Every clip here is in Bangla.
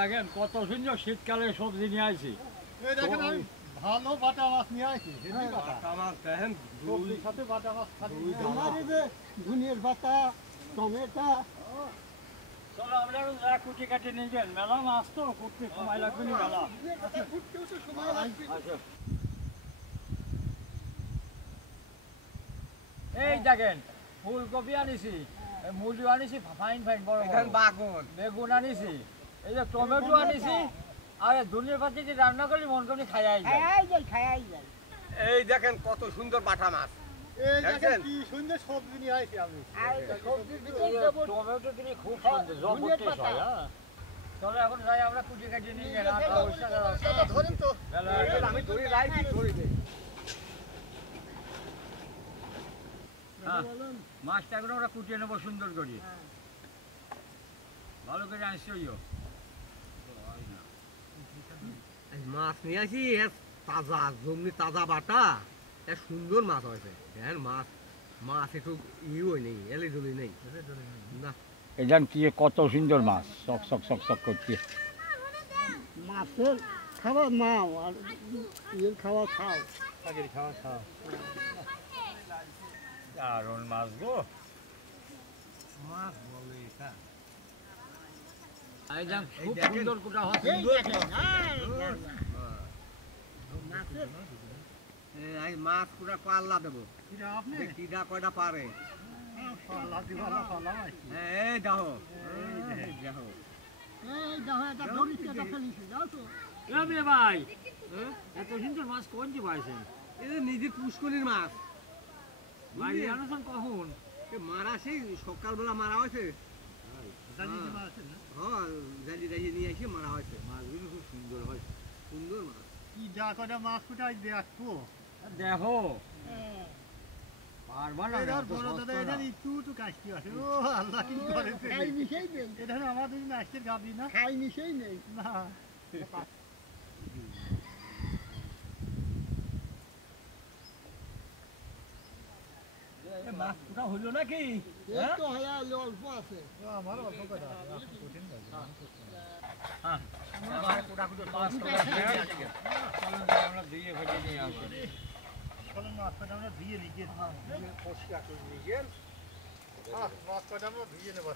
দেখেন কত সুন্দর শীতকালে সবজি নিয়ে আসি। এই দেখেন আমি ভালো বাটা মাছ নিয়ে আসি। বাটা মাছ দেখেন সবজির সাথে বাটা মাছ খালি। ধনিয়ার পাতা, টমেটো। চলো আমরা কুটি কাটি নিয়ে যান, মেলা মাছ তো কুটতে সময় লাগবে না মেলা। কুটতেও তো সময় লাগবে। এই দেখেন ফুলকপি আনিছি, মুলি আনিছি ফাইন ফাইন বড় বাগুন, বেগুন আনিছি, এই যে টমেটো আনিছি, আর ধনিয়া পাতা দিয়ে রান্না করলে মন করে খাইয়াই যায়। এই দেখেন কত সুন্দর বাটা মাছ। এই দেখেন কি সুন্দর সবজি নিয়ে আইছি আমি। টমেটো দিলে খুব সুন্দর জবরদস্ত হয়। হ্যাঁ চলো এখন যাই আমরা কুটি কাটি নিয়ে গেলাম। ধরেন তো আমি ধরে রাখি ধরে দেই। হ্যাঁ মাছটা এখন আমরা কুটিয়ে নেবো সুন্দর করে, ভালো করে আসছিও। মাছ নিয়ে আসি তাজা, জমনি তাজা বাটা, সুন্দর মাছ হয়েছে। দেখেন মাছ মাছ একটু নেই, এলে জলি নেই না। এটা কি কত সুন্দর মাছ, চক চক চক চক করছে। মাছের খাবার নাও আর ইয়ের খাবার খাও, আগের খাবার খাও। দারুণ মাছ গো, মাছ বলে এটা। খুব সুন্দর কোটা হচ্ছে। মাছ পুরা পাল্লা দেবো, কিডা কয়টা পারে। এই দেখো ভাই এত সুন্দর মাছ কোন যে পাইছেন? নিজের পুষ্করির মাছ ভাই আনছেন কখন? মারা সেই সকালবেলা মারা হয়েছে। জালি নিয়ে এসে মারা হয়েছে। মাছগুলো খুব সুন্দর হয়, সুন্দর মাছ। কি যা কটা মাছ কোথায় দেখো, দেখো পারবা না। বড় দাদা এটা একটু কাশতি আছে। ও আল্লাহ কি করেছে, এটা আমাদের আজকের গাবি না, খাই মিশেই নেই না। মাছ কোটা হইল নাকি? অল্প আছে, আমার অল্প কটা কঠিন আমরা দিয়ে ফেটে নিয়ে আসবো। মাছ কটা আমরা ধুয়ে নিয়ে পরিষ্কার করে নিয়ে গেল। মাছ কটা আমরা ধুয়ে নেব।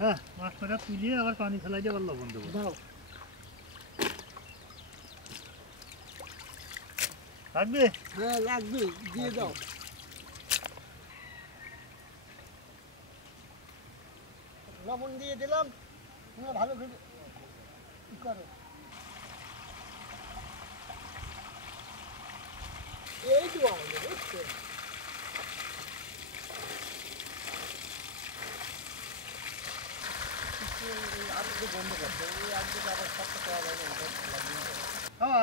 হ্যাঁ মাছ কটা তুলিয়ে আবার পানি ফেলাই দিয়ে আবার লবণ দেবো। লাগবে? হ্যাঁ লাগবে, দিয়ে দাও। লবণ দিয়ে দিলাম, ভালো করে কি করো। এই তো বুঝছো,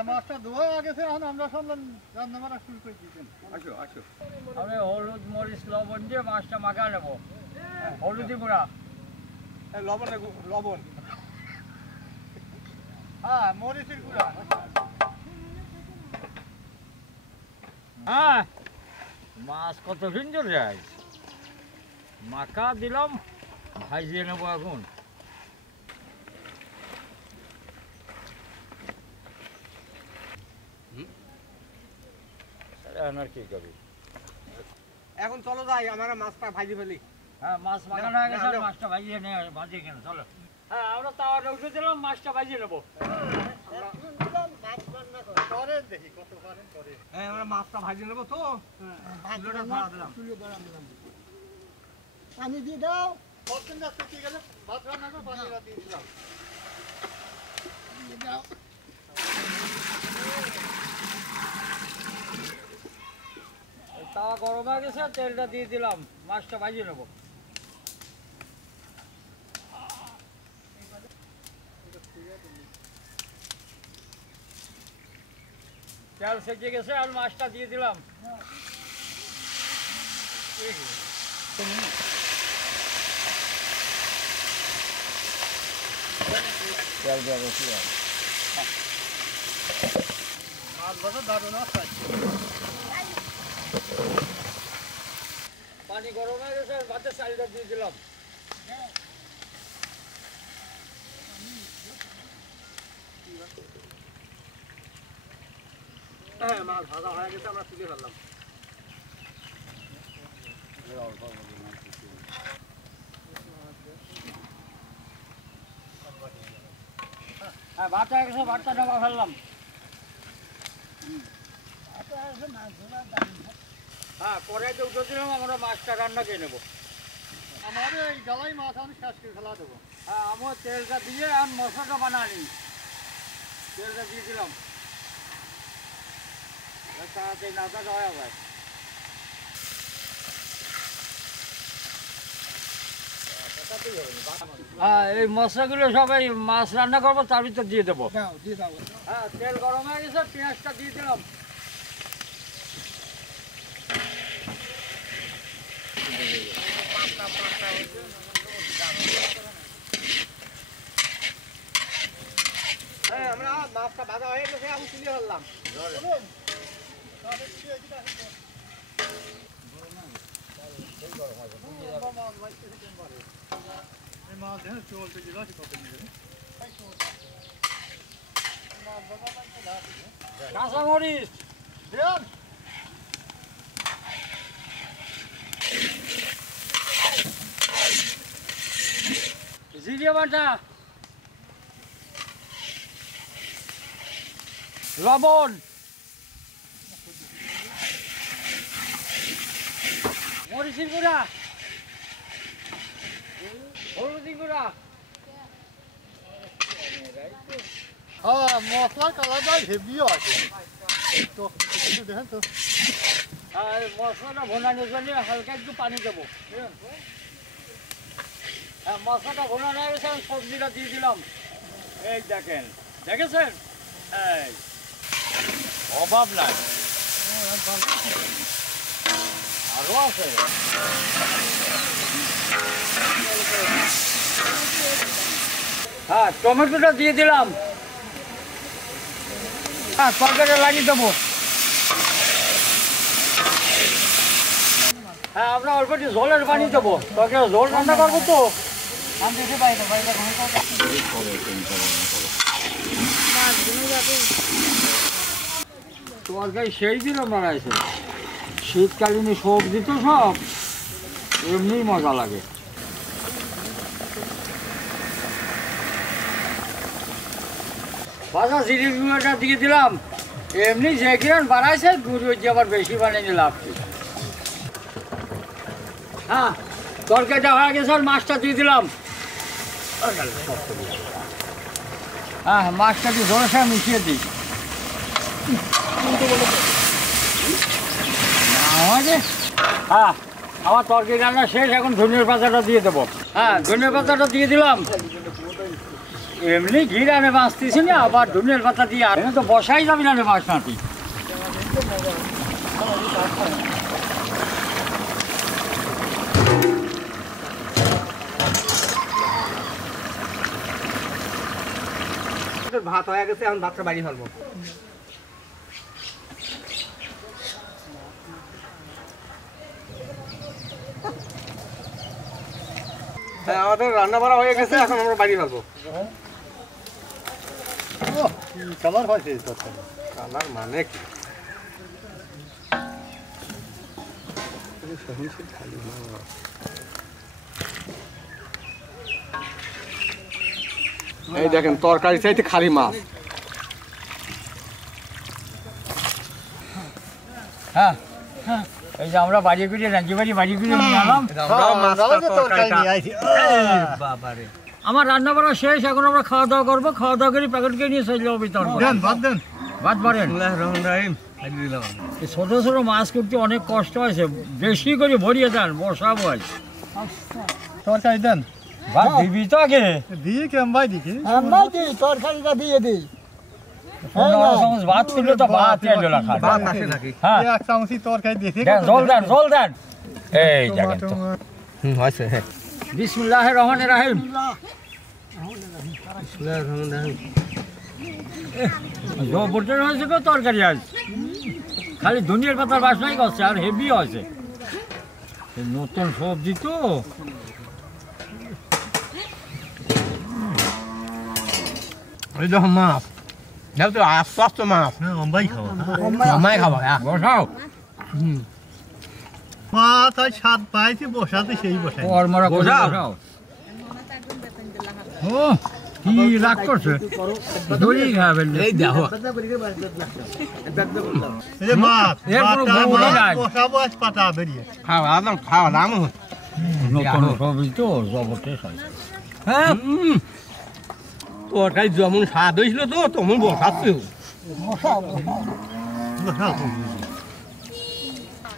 মাছটা ধোয়া গেছে, এখন আমরা শুনলাম রান্না বান্না শুরু করে দিয়েছেন। আসো আসো, আমি হলুদ মরিচ লবণ দিয়ে মাছটা মাখা নেবো। হলুদি গুঁড়া, লবণ, হ্যাঁ মরিচের গুঁড়া। হ্যাঁ মাছ কত সুন্দর যায়, মাখা দিলাম, ভাজিয়ে নেবো এখন। আর কি করবি, এখন চলো যাই, আমার মাছটা ভাজি ফেলি। হ্যাঁ মাছ মাখানো হয়ে গেছে, মাছটা ভাজিয়ে নিয়ে ভাজিয়ে কেন চলো। হ্যাঁ আমরা তাওয়াটা উঠে দিলাম, মাছটা ভাজিয়ে নেবো। আমরা মাছটা ভাজি নেবো তো, পানি দিয়ে দাও। ভাত রান্না করে পানি দিয়ে দিলাম। তাওয়া গরম হয়ে গেছে, তেলটা দিয়ে দিলাম, মাছটা ভাজিয়ে নেবো। তেল সেজে গেছে, আর মাছটা দিয়ে দিলাম। তেল দেওয়া বেশি হয়, মাছ ভাজা দারুণ আছে। পানি গরম হয়ে গেছে, ভাতের চালটা দিয়ে দিলাম। হ্যাঁ, মাছ ভাজা হয়ে গেছে, আমরা তুলে ফেললাম। হ্যাঁ, ভাত হয়ে গেছে, ভাতটা নামা ফেললাম। হ্যাঁ, কড়াইতে উঠে দিলাম, আমরা মাছটা রান্না করে নেবো। আমার এই গালাই মাছ আমি শেষ করে ফেলা দেবো। হ্যাঁ, আমার তেলটা দিয়ে আমি মশলাটা বানানি, তেলটা দিয়ে দিলাম, তাড়াতাড়ি নাড়াটা হয়ে যায়। হ্যাঁ, এই মশলাগুলো সবাই মাছ রান্না করবো, তার ভিতর দিয়ে দেবো। হ্যাঁ, তেল গরম হয়ে গেছে, পেঁয়াজটা দিয়ে দিলাম। হ্যাঁ, আমরা মাছটা ভাজা হয়ে গেছে, আমি তুলে ফেললাম। মাছ দেখেন চলতে গেলে কত নিয়ে কাঁচামরিচ দেন। জিরে বাটা, লবণ, মরিচের গুঁড়া, হলুদের গুঁড়া। হ্যাঁ, মশলার কালারটা হেভিও আছে। তো একটু দেখেন তো। আর মশলাটা ভোনানোর জন্য হালকা একটু পানি দেবো। হ্যাঁ, মশলাটা ভোনানো হয়ে গেছে, আমি সবজিটা দিয়ে দিলাম। এই দেখেন, দেখেছেন? এই অভাব নাই, আরো আছে। হ্যাঁ, টমেটোটা দিয়ে দিলাম। হ্যাঁ, তরকারিটা লাগিয়ে দেবো। হ্যাঁ, আমরা অল্প একটু জলের পানি দেবো, তরকারি জল রান্না করবো তো। আমি দিতে পারি না, তরকারি সেই দিন বানাইছে, শীতকালীন সবজি তো সব এমনি মজা লাগে। ভাজা জিরে গুঁড়োটা দিয়ে দিলাম। এমনি যে কিরণ বানাইছে গুঁড়ো দিয়ে আবার বেশি বানিয়ে নিলাম। হ্যাঁ, তরকারিটা হয়ে গেছে, আর মাছটা দিয়ে দিলাম। হ্যাঁ, মাছটা দিয়ে জলের সাথে মিশিয়ে দিই। হ্যাঁ, আমার তরকারি রান্না শেষ, এখন ধনিয়ার পাতাটা দিয়ে দেবো। হ্যাঁ, ধনিয়ার পাতাটা দিয়ে দিলাম। এমনি ঘি রানে বাঁচতেছি না, আবার ধনিয়ার পাতা দিয়ে আর তো বসাই যাবি না রে মাছ নাতি। ভাত হয়ে গেছে, এখন ভাতটা বাড়ি ফেলবো। হ্যাঁ, আমাদের রান্না বাড়া হয়ে গেছে, এখন আমরা বাড়ি ফেলবো। কালার হয়েছে তরকারি। কালার মানে কি? এই দেখেন, তরকারি চাইতে খালি মাছ। হ্যাঁ, এই যে আমরা বাড়ি করে রাজি বাড়ি করে নিয়ে এলাম। আমার রান্না বান্না শেষ, এখন আমরা খাওয়া দাওয়া করবো। খাওয়া দাওয়া করে প্যাকেট করে নিয়ে চলে যাবো ভিতর। ভাত বাড়েন। এই ছোট ছোট মাছ করতে অনেক কষ্ট হয়েছে, বেশি করে ভরিয়ে দেন, বসাবো আজ। তরকারি দেন। ভাত দিবি তো আগে দিয়ে কেমন ভাই দিকে তরকারিটা দিয়ে দিই। ভাত তুললে তো ভাত হ্যাঁ, এক চামচি তরকারি দিয়ে জল দেন, জল দেন। এই দেখেন তো। হয়েছে। বিসমিল্লাহির রহমানির রহিম। জবরদস্ত হয়েছে গো তরকারি আজ, খালি ধনিয়ার পাতার বাসনাই করছে, আর হেভি হয়েছে। নতুন সবজি তো এই দেখো মাছ দেখো তো আস্ত মাছ অম্বাই খাওয়া আমায় খাবো বসাও মাছ আর স্বাদ পাইছি বসাতে সেই বসাই কর্মরা বসাও। বসাও ও কি রাগ করছে দড়ি খাবেন এই দেখো এই যে মাছ এর কোনো পাতা ভুল মাছ নাই। বসাবো আজ পাতা বেরিয়ে খাওয়া দাম নতুন সবজি তো জবরদস্ত হয় হ্যাঁ তরকারি যেমন স্বাদ হয়েছিল তো তেমন বসাচ্ছেও বসাও।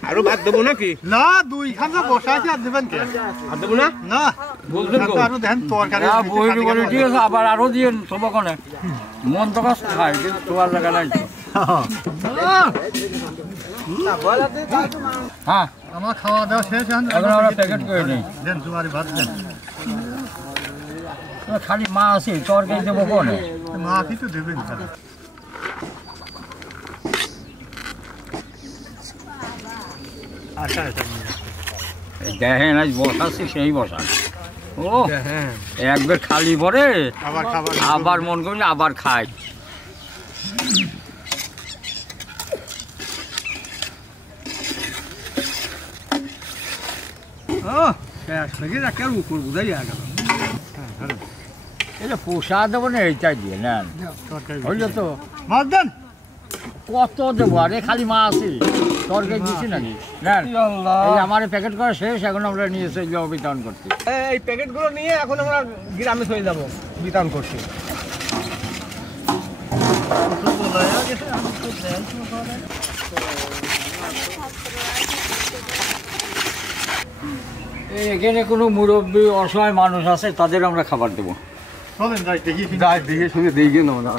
আরো ভাত দেবো নাকি না দুইখানা বসাইছি আর দেবেন কে ভাত দেবো না না বলছেন এখন তো? আরো দেখেন তরকারি বহির বলে ঠিক আছে আবার আরো দিয়ে সবকনে মন তো কষ্ট খায় কিন্তু তোমার লাগা নাই তো। হ্যাঁ আমার খাওয়া দাওয়া শেষ এখন এখন আমরা প্যাকেট করে নিই দেন তোমার ভাত দেন খালি মা আছে তরকারি দেবো কোনে মাছই তো দেবেন খালি আচ্ছা আচ্ছা দেখেন আজ বসাচ্ছি সেই বসা ও হ্যাঁ একবার খালি পরে আবার খাবার আবার মন করলে আবার খাই এটা পোষা দেবো না এইটাই দিয়ে নেন হইলে তো মাছ দেন কত দেবো আরে খালি মা আছে তরকারি দিচ্ছি নাকি নেন এই আমার প্যাকেট করা শেষ এখন আমরা নিয়ে এসে যাবো বিতরণ করতে এই প্যাকেটগুলো নিয়ে এখন আমরা গ্রামে চলে যাবো বিতরণ করছি এই এখানে কোনো মুরব্বী অসহায় মানুষ আছে তাদের আমরা খাবার দেবো চলেন যাই দেখি দেখে শুনে দেখে নেবো না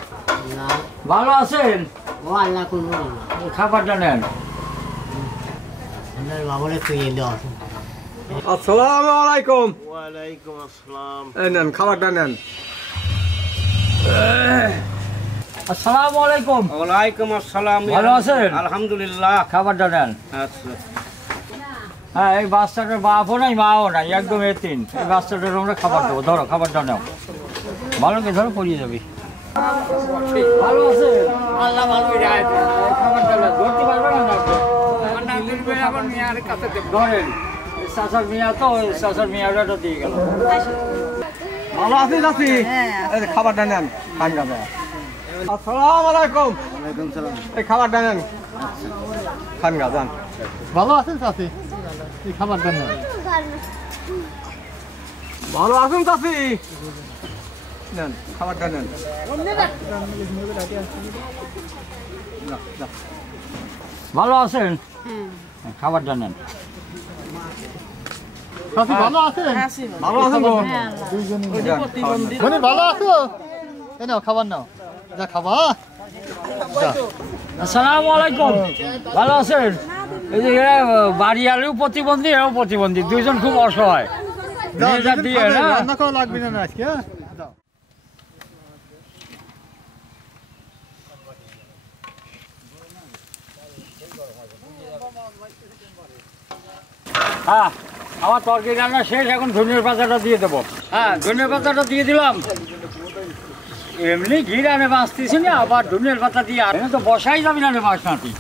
ভালো আছেন ও আল্লাহ করবো না এই খাবারটা নেন আপনার বাবরে তুই এলে আসুন আসসালামু আলাইকুম ওয়ালাইকুম আসসালাম এই নেন খাবারটা নেন আসসালামু আলাইকুম ওয়ালাইকুম আসসালাম ভালো আছেন আলহামদুলিল্লাহ খাবারটা নেন আচ্ছা হ্যাঁ এই বাচ্চাটার বাপও নাই মাও নাই একদম এতিন এই বাচ্চাটার আমরা খাবার দেবো ধরো খাবারটা নাও ভালো কে ধরো পড়িয়ে যাবে ভালো আছে আল্লাহ ভালো খাবারটা নাও। ধরতে পারবে না ধরেন চাষার মিয়া তো চাষার মিয়াটা দিয়ে গেল ভালো আছি চাচি এই যে খাবারটা নেন খান যাবে আসসালামু আলাইকুম এই খাবারটা নেন খান গা যান ভালো আছেন চাচি এই খাবার দেন না ভালো আছেন চাচি নেন খাবারটা নেন ভালো আছেন খাবারটা নেন চাচি ভালো আছেন ভালো আছেন তো মানে ভালো আছো এই নাও খাবার নাও যা খাবা আসসালামু আলাইকুম ভালো আছেন এই যে এরা বাড়িয়ালেও প্রতিবন্ধী এরাও প্রতিবন্ধী দুইজন খুব অসহায় নিয়ে যা দিয়ে না রান্না করা লাগবে না আজকে হ্যাঁ দাও। হ্যাঁ আমার তরকারি রান্না শেষ এখন ধনিয়ার পাতাটা দিয়ে দেবো হ্যাঁ ধনিয়ার পাতাটা দিয়ে দিলাম এমনি ঘি রানে বাঁচতেছি না আবার ধনিয়ার পাতা দিয়ে আর তো বসাই যাবি না রে মাছ নাটি